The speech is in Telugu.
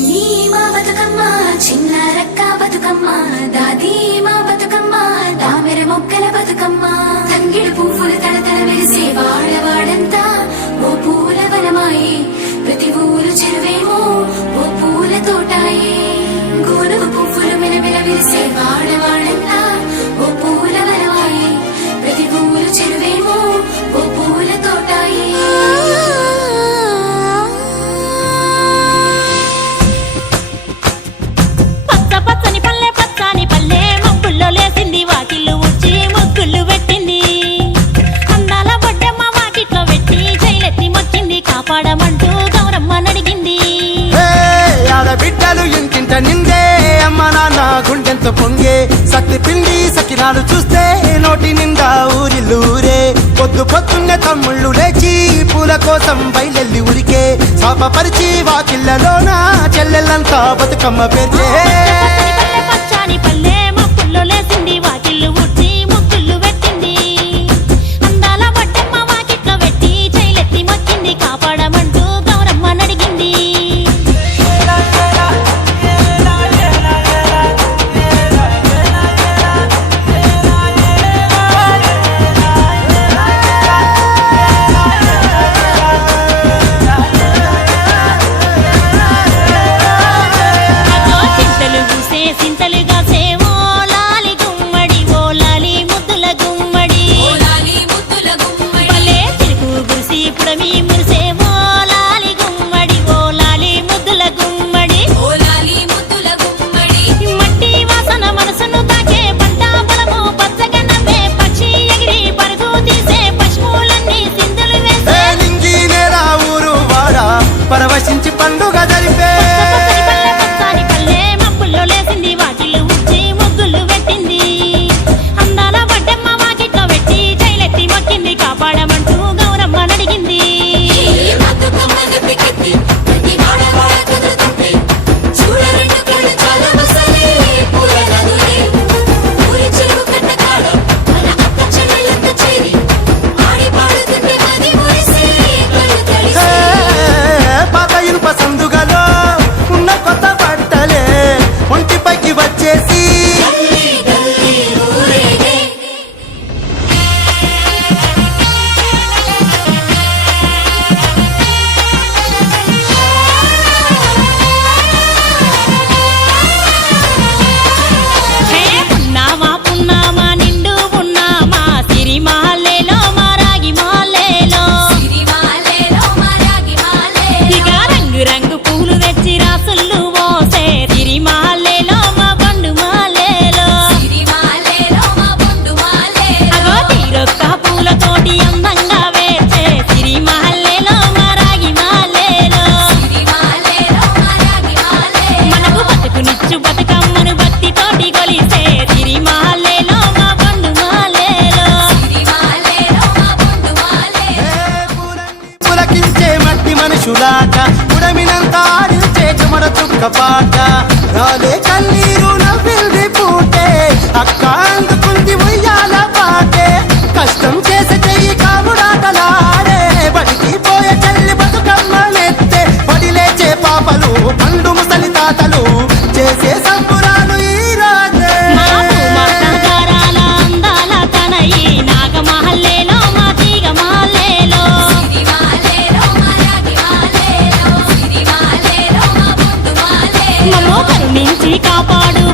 చిన్ని మా బతుకమ్మ చిన్న రక్క బతుకమ్మ దాది మా బతుకమ్మ దామెర మొక్కల బతుకమ్మ తంగిడు పువ్వులు తడతడ మెరిసే వాడవాడంతా ఓ పూల వనమాయే ప్రతి ఊరు చెరువేమో ఓ పూల తోటాయే గోనుగు పువ్వులు మెలమెల విరిసే వాడవాడంతా ఓ పూల వనమాయే ప్రతి ఊరు చెరువేమో ఓ పూల తోటాయే పచ్చని పల్లె పచ్చని పల్లె మబ్బుల్లో లేసింది వాకిళ్ళు ఊడ్చి ముగ్గులు పెట్టింది అందాల బొడ్డమ్మ వాకిట్లో పెట్టి జైలెత్తి మొక్కింది కాపాడమంటూ గౌరమ్మ నడిగింది ఆడబిడ్డలు ఇంటింట నిందే అమ్మ నాన్న గుండెంతో పొంగే సత్తి పిండి సకినాలు చూస్తే నోటి నిండా ఊరిల్లూరే పొద్దు పొద్దున్నే తమ్ముళ్ళు లేచి పూల కోసం బయలెల్లి ఉరికే శాపపరిచి వాకిళ్ళలోన చెల్లెళ్ళంతా బతుకమ్మ పేర్చే పచ్చని పల్లె మబ్బుల్లో లేసింది వాకిళ్ళు ఊడ్చి ముగ్గులు పెట్టింది అందాల బొడ్డమ్మ వాకిట్లో పెట్టి జైలెత్తి మొక్కింది కాపాడమంటూ గౌరమ్మ నడిగింది సింతలుగా సేవో లాలి గుమ్మడి ఓ లాలి ముద్దుల గుమ్మడి భలే తిరుగు గురిసి పుడమి మురిసేవో లాలి గుమ్మడి ఓ లాలి ముద్దుల గుమ్మడి మట్టి వాసన మనసును తాకే పంట పొలము పచ్చగా నవ్వే పక్షి ఎగిరి పరుగు తీసే పశువులన్నీ సింధులు వేసే నింగి నేరా ఊరు వాడా పరవశించి పండుగ జరిపే పచ్చని పల్లె మబ్బుల్లో లేసింది వాకిళ్ళు ఊడ్చి ముగ్గులు పెట్టింది అందాల బొడ్డమ్మ వాకిట్లో పెట్టి జైలెత్తి మొక్కింది కాపాడమంటూ గౌరమ్మ నడిగింది పాత ఇనుప సందుగలో ఉన్న కొత్త బట్టలే ఒంటిపైకి వచ్చేసి హే పున్నామా పున్నామా నిండు పున్నామా సిరిమాలేలో మా రాగి మాలేలో ఇక రంగు రంగు పూలు తెచ్చి రాసుళ్ళు మోసే సిరిమాలేలో మా బండు మాలేలో అగో తీరొక్క పూలతోటి అందంగా వేచే సిరిమాలేలో మా రాగి మాలేలో మనకు బతుకునిచ్చు బతుకమ్మను భక్తితోటి కొలిసే సిరిమాలేలో మా బండు మాలేలో పులకించే మట్టి మనుషులాట ఉడమినంతా ఆడించే చెమర చుక్క పాట రాలే కన్నీరు నవ్వింది పూటే అక్క అందుకుంది ఉయ్యాల పాటే కష్టం చేసే చెయ్యి కాముడాటలాడే బడికి పోయే చెల్లి బతుకమ్మ నెత్తే పడి లేచే పాపలు పండు ముసలి తాతలు చేసే సంబురాలు ఈ రాజే మా సాగరాల అందాల తనయి నాగమహల్లేలో మా తీగమాలేలో మమ్మో కరుణించి కాపాడు